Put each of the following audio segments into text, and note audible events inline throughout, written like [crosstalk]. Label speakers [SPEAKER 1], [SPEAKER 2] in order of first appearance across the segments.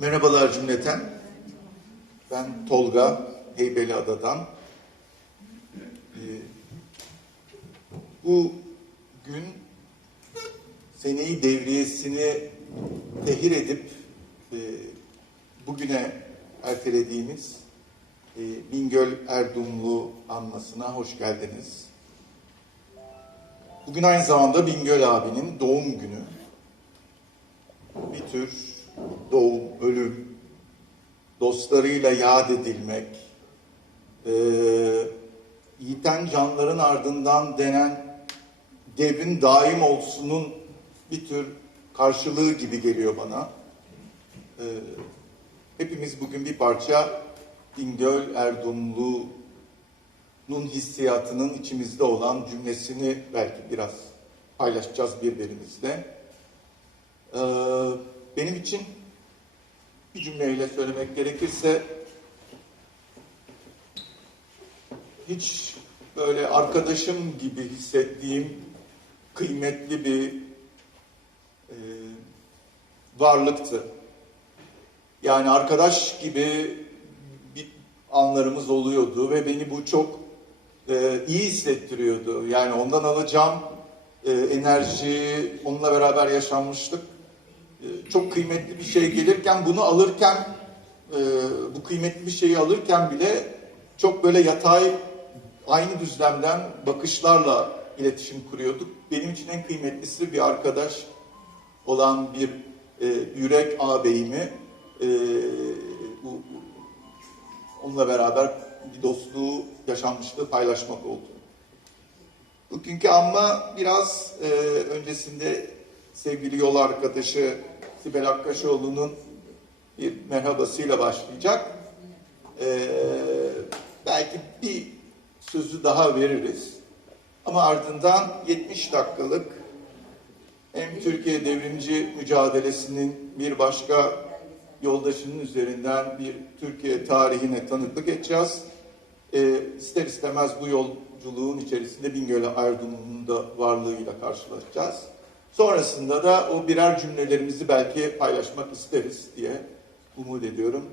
[SPEAKER 1] Merhabalar cümleten. Ben Tolga Heybeliada'dan. Ee, bu gün seneyi devriyesini tehir edip e, bugüne ertelediğimiz e, Bingöl Erdumlu anmasına hoş geldiniz. Bugün aynı zamanda Bingöl abinin doğum günü. Bir tür doğum, ölüm, dostlarıyla yad edilmek, e, yiten canların ardından denen devrin daim olsunun bir tür karşılığı gibi geliyor bana. E, hepimiz bugün bir parça Bingöl Erdumlu'nun hissiyatının içimizde olan cümlesini belki biraz paylaşacağız birbirimizle. Ee, benim için bir cümleyle söylemek gerekirse hiç böyle arkadaşım gibi hissettiğim kıymetli bir e, varlıktı. Yani arkadaş gibi bir anlarımız oluyordu ve beni bu çok e, iyi hissettiriyordu. Yani ondan alacağım e, enerji, onunla beraber yaşanmıştık. E, çok kıymetli bir şey gelirken bunu alırken, e, bu kıymetli bir şeyi alırken bile çok böyle yatay, aynı düzlemden bakışlarla iletişim kuruyorduk. Benim için en kıymetlisi bir arkadaş olan bir e, yürek ağabeyimi e, bu, onunla beraber bir dostluğu, yaşanmışlığı paylaşmak oldu. Bugünkü anma biraz e, öncesinde sevgili yol arkadaşı Sibel Akkaşoğlu'nun bir merhabasıyla başlayacak. E, belki bir sözü daha veririz. Ama ardından 70 dakikalık hem Türkiye devrimci mücadelesinin bir başka yoldaşının üzerinden bir Türkiye tarihine tanıklık edeceğiz. E, ister istemez bu yolculuğun içerisinde Bingöl Erdumlu'nun da varlığıyla karşılaşacağız. Sonrasında da o birer cümlelerimizi belki paylaşmak isteriz diye umut ediyorum.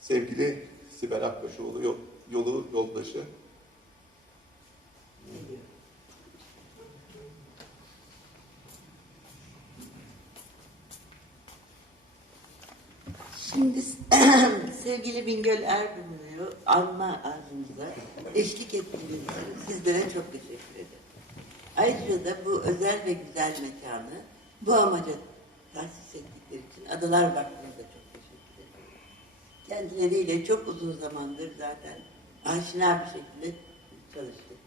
[SPEAKER 1] Sevgili Sibel Akbaşoğlu yol, yolu yoldaşı.
[SPEAKER 2] Şimdi [clears throat] sevgili Bingöl Erdumlu'yu anma arzumuza eşlik ettiğiniz için sizlere çok teşekkür ederim. Ayrıca da bu özel ve güzel mekanı bu amaca tahsis ettikleri için Adalar Vakfı'na çok teşekkür ederim. Kendileriyle çok uzun zamandır zaten aşina bir şekilde çalıştık.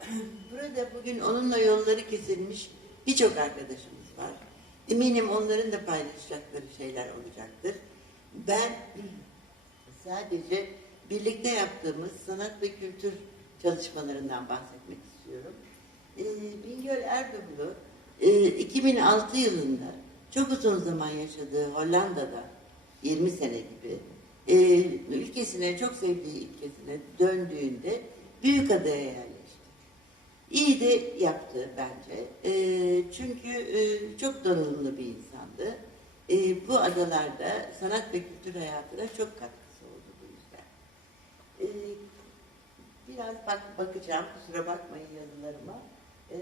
[SPEAKER 2] [clears throat] Burada bugün onunla yolları kesilmiş birçok arkadaşımız var. Eminim onların da paylaşacakları şeyler olacaktır. Ben [clears throat] sadece birlikte yaptığımız sanat ve kültür çalışmalarından bahsetmek istiyorum. Ee, Bingöl Erdoglu e, 2006 yılında çok uzun zaman yaşadığı Hollanda'da 20 sene gibi e, ülkesine çok sevdiği ülkesine döndüğünde Büyükada'ya yerleşti. İyi de yaptı bence. E, çünkü e, çok donanımlı bir insandı. E, bu adalarda sanat ve kültür hayatına çok yüzden. E, biraz bak bakacağım, kusura bakmayın yazılarıma. E,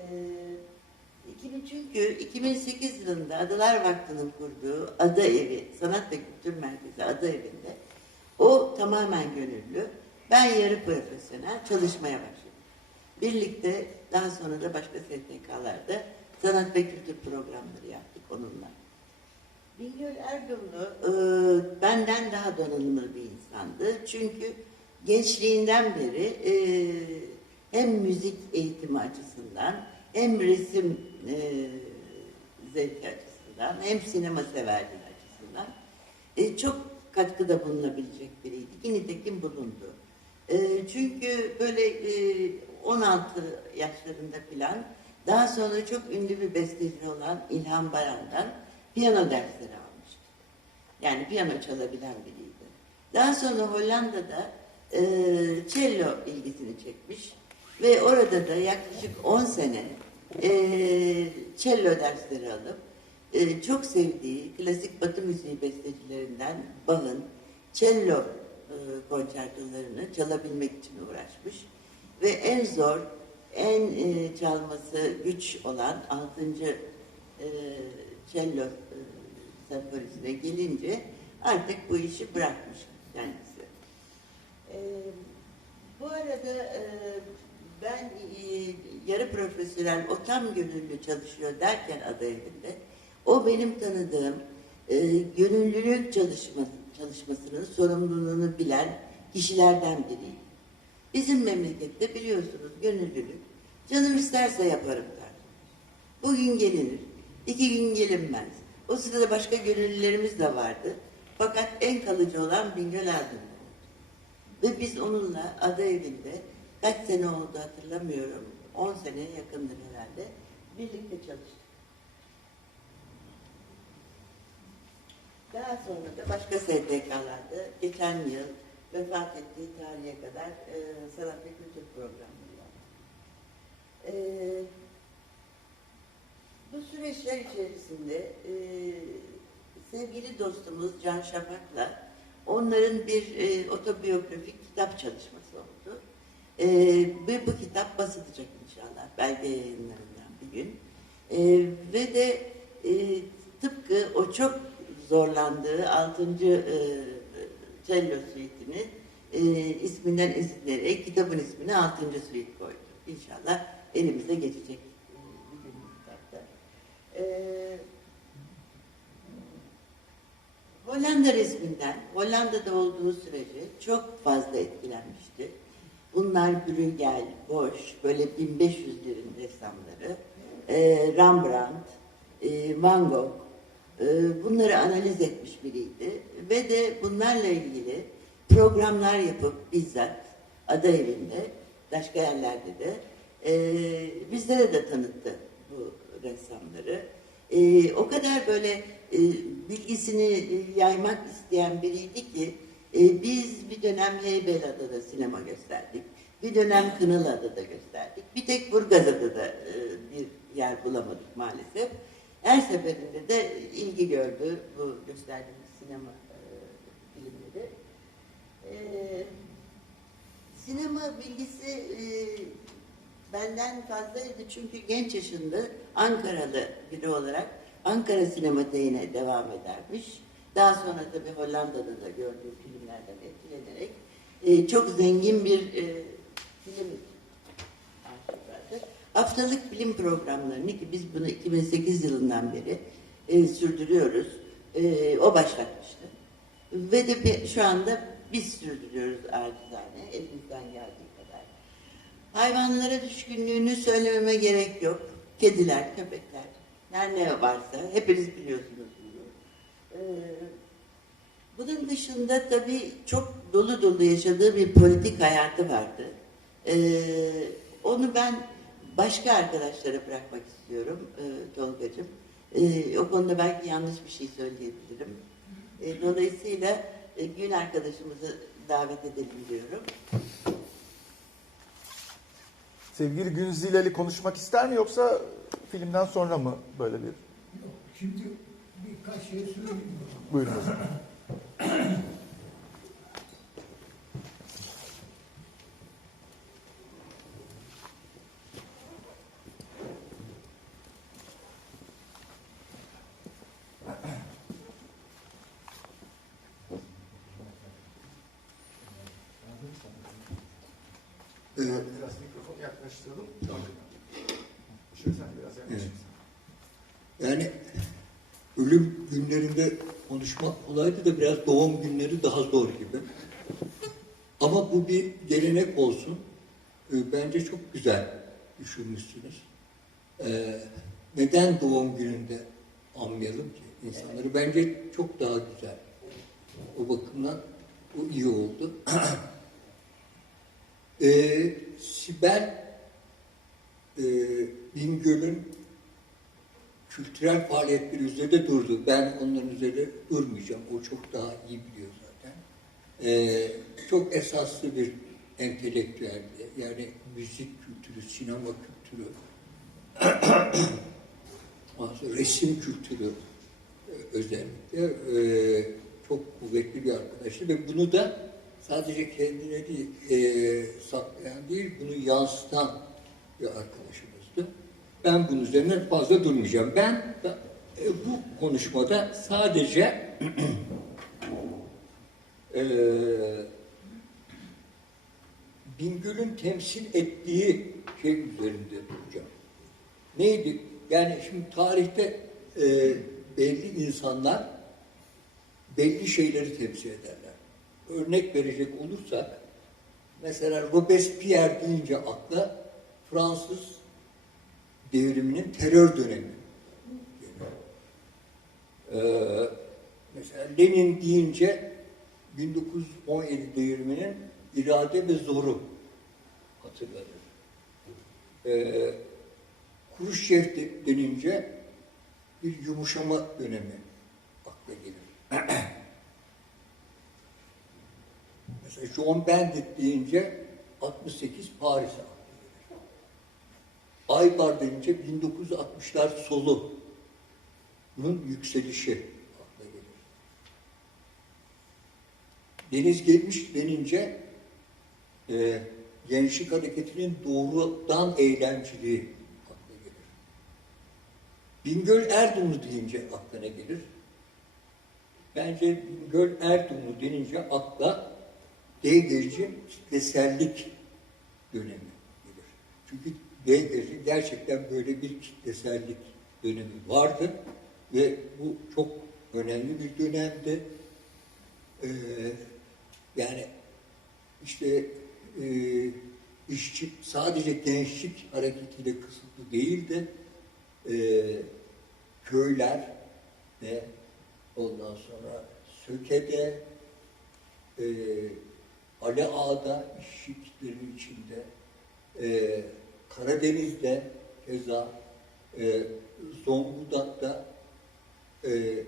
[SPEAKER 2] 2000 çünkü 2008 yılında Adalar Vakfı'nın kurduğu Ada Evi, Sanat ve Kültür Merkezi Ada Evi'nde o tamamen gönüllü. Ben yarı profesyonel çalışmaya başladım. Birlikte daha sonra da başka STK'larda sanat ve kültür programları yaptık onunla. Bingöl Erdoğan'ı e, benden daha donanımlı bir insandı. Çünkü gençliğinden beri e, hem müzik eğitimi açısından hem resim e, zevki açısından hem sinema severliği açısından e, çok katkıda bulunabilecek biriydi. Nitekim bulundu. E, çünkü böyle e, 16 yaşlarında filan daha sonra çok ünlü bir besteci olan İlhan Baran'dan piyano dersleri almıştı. Yani piyano çalabilen biriydi. Daha sonra Hollanda'da e, cello ilgisini çekmiş ve orada da yaklaşık 10 sene e, cello dersleri alıp e, çok sevdiği klasik batı müziği bestecilerinden Bach'ın cello e, konçertolarını çalabilmek için uğraşmış. Ve en zor, en e, çalması güç olan 6. E, cello e, senfonisine gelince artık bu işi bırakmış kendisi. E, bu arada e, ben e, yarı profesyonel, o tam gönüllü çalışıyor derken adı evinde, o benim tanıdığım e, gönüllülük çalışma, çalışmasının sorumluluğunu bilen kişilerden biriydi. Bizim memlekette biliyorsunuz gönüllülük, canım isterse yaparım der. Bugün gelinir, iki gün gelinmez. O sırada başka gönüllülerimiz de vardı. Fakat en kalıcı olan Bingöl Erdem. Ve biz onunla ada evinde kaç sene oldu hatırlamıyorum. 10 seneye yakındır herhalde. Birlikte çalıştık. Daha sonra da başka STK'larda geçen yıl vefat ettiği tarihe kadar e, sanat ve kültür programları. E, bu süreçler içerisinde e, sevgili dostumuz Can Şafak'la onların bir e, otobiyografik kitap çalışması oldu. E, ve bu kitap basılacak inşallah belge yayınlarından bir gün. E, ve de e, tıpkı o çok zorlandığı 6. E, cello e, isminden esinlenerek kitabın ismini 6. suite koydu. İnşallah elimize geçecek e, bir gün kitapta. E, Hollanda resminden, Hollanda'da olduğu sürece çok fazla etkilenmişti. Bunlar Bruegel, Bosch, böyle 1500'lerin ressamları, e, Rembrandt, e, Van Gogh, e, bunları analiz etmiş biriydi. Ve de bunlarla ilgili programlar yapıp bizzat ada evinde, başka yerlerde de bizlere de tanıttı bu ressamları. E, o kadar böyle e, bilgisini e, yaymak isteyen biriydi ki e, biz bir dönem Heybeliada'da sinema gösterdik. Bir dönem Kınalıada'da gösterdik. Bir tek Burgazada'da e, bir yer bulamadık maalesef. Her seferinde de ilgi gördü bu gösterdiğimiz sinema e, filmleri. E, sinema bilgisi e, benden fazlaydı çünkü genç yaşında Ankaralı biri olarak Ankara Sinematiğine devam edermiş. Daha sonra tabii Hollanda'da da gördüğü filmlerden etkilenerek e, çok zengin bir e, film. Haftalık bilim programlarını ki biz bunu 2008 yılından beri e, sürdürüyoruz. E, o başlatmıştı. Ve de bir- şu anda biz sürdürüyoruz acizane elimizden geldiği. Hayvanlara düşkünlüğünü söylememe gerek yok. Kediler, köpekler, her ne varsa hepiniz biliyorsunuz bunu. Ee, bunun dışında tabii çok dolu dolu yaşadığı bir politik hayatı vardı. Ee, onu ben başka arkadaşlara bırakmak istiyorum e, Tolga'cığım. Ee, o konuda belki yanlış bir şey söyleyebilirim. Ee, dolayısıyla e, gün arkadaşımızı davet edelim diyorum.
[SPEAKER 1] Sevgili Günzileli konuşmak ister mi yoksa filmden sonra mı böyle bir?
[SPEAKER 3] Yok, şimdi birkaç şey söyleyeyim.
[SPEAKER 1] Buyurun [clears throat] o zaman.
[SPEAKER 4] Evet.
[SPEAKER 1] Biraz mikrofonu yaklaştıralım. Şöyle biraz.
[SPEAKER 4] Yani ölüm günlerinde konuşmak olaydı da biraz doğum günleri daha zor gibi. Ama bu bir gelenek olsun. Ee, Bence çok güzel düşünmüşsünüz. Ee, neden doğum gününde anmayalım ki insanları? Bence çok daha güzel. O bakımdan bu iyi oldu. [clears throat] ee, Sibel e, Bingöl'ün kültürel faaliyetleri üzerinde durdu. Ben onların üzerinde durmayacağım. O çok daha iyi biliyor zaten. Ee, çok esaslı bir entelektüeldi. Yani müzik kültürü, sinema kültürü, [clears throat] resim kültürü e, özellikle e, çok kuvvetli bir arkadaştı ve bunu da sadece kendine değil, e, saklayan değil, bunu yansıtan bir arkadaşımızdı. Ben bunun üzerine fazla durmayacağım. Ben e, bu konuşmada sadece [clears throat] e, Bingöl'ün temsil ettiği şey üzerinde duracağım. Neydi? Yani şimdi tarihte e, belli insanlar belli şeyleri temsil ederler. Örnek verecek olursak, mesela Robespierre deyince akla Fransız devriminin terör dönemi. Ee, mesela Lenin deyince 1917 devriminin irade ve zoru hatırlanır. Ee, de- denince bir yumuşama dönemi akla gelir. [clears throat] Mesela John Bandit deyince 68 Paris akla gelir. Aybar denince 1960'lar solunun yükselişi akla gelir. Deniz gelmiş denince e, gençlik hareketinin doğrudan eylemciliği akla gelir. Bingöl Erdumlu deyince aklına gelir. Bence Bingöl Erdumlu denince akla DGC kitlesellik dönemi gelir. Çünkü DGC gerçekten böyle bir kitlesellik dönemi vardı ve bu çok önemli bir dönemdi. Ee, yani işte e, işçi sadece gençlik hareketiyle kısıtlı değil de e, köyler de ondan sonra Söke'de e, Ali Ağa'da işçi içinde e, Karadeniz'de keza e, Zonguldak'ta e,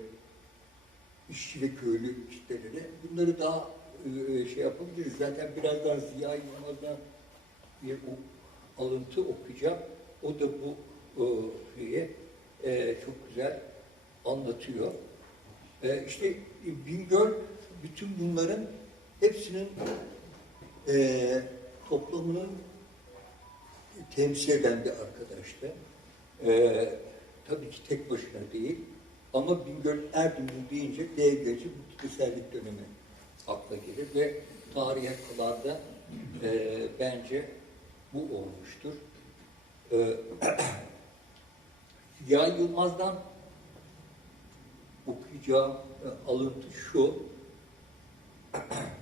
[SPEAKER 4] işçi ve köylü kitleleri. Bunları daha e, şey yapabiliriz. Zaten birazdan Ziya Yılmaz'dan bir alıntı okuyacağım. O da bu e, şeyi e, çok güzel anlatıyor. E, işte Bingöl bütün bunların hepsinin e, toplamının temsil eden bir arkadaştı. E, tabii ki tek başına değil. Ama Bingöl Erdemli deyince DGC bu kitlesellik dönemi akla gelir ve tarihe kalan da e, bence bu olmuştur. E, [clears throat] Ziya Yılmaz'dan okuyacağım e, alıntı şu. [clears throat]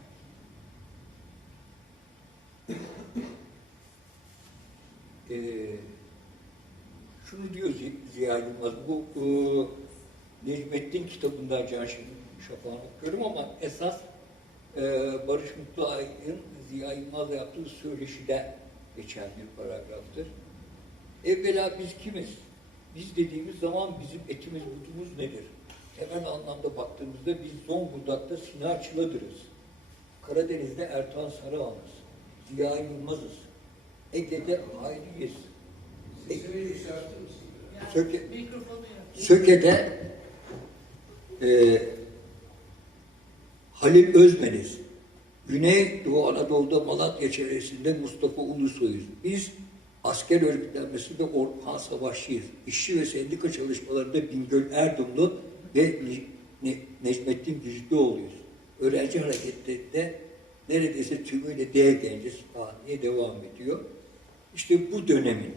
[SPEAKER 4] e, şunu diyor Zi- Ziya Yılmaz, bu e, Necmettin kitabından Can Şafak'ın Şafak'ını okuyorum ama esas e, Barış Mutluay'ın Ziya Yılmaz'la yaptığı söyleşide geçen bir paragraftır. Evvela biz kimiz? Biz dediğimiz zaman bizim etimiz budumuz nedir? Temel anlamda baktığımızda biz Zonguldak'ta Sinar Çıladırız. Karadeniz'de Ertan Sarıhan'ız. Ziya Yılmaz'ız. Ege'de Hayri'yiz. Söke, Söke'de e, Halil Özmeniz. Güney Doğu Anadolu'da Malatya çevresinde Mustafa Ulusoy'uz. Biz asker örgütlenmesi Orhan Savaşçıyız. İşçi ve sendika çalışmalarında Bingöl Erdumlu ve Ne- Ne- Necmettin Güzlüoğlu'yuz. Öğrenci hareketlerinde neredeyse tümüyle D genciz diye devam ediyor. İşte bu dönemin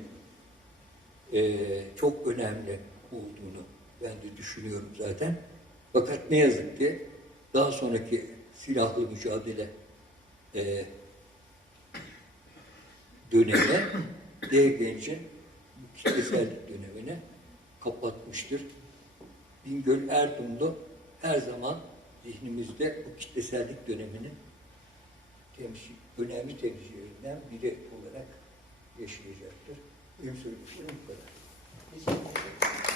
[SPEAKER 4] eee, çok önemli olduğunu ben de düşünüyorum zaten. Fakat ne yazık ki daha sonraki silahlı mücadele eee dönemi D gencin kitlesellik dönemini kapatmıştır. Bingöl Erdumlu her zaman zihnimizde bu kitlesellik döneminin temsil, önemli temsilcilerinden biri olarak yaşayacaktır. Benim söyleyeceklerim bu kadar.
[SPEAKER 2] Teşekkür ederim.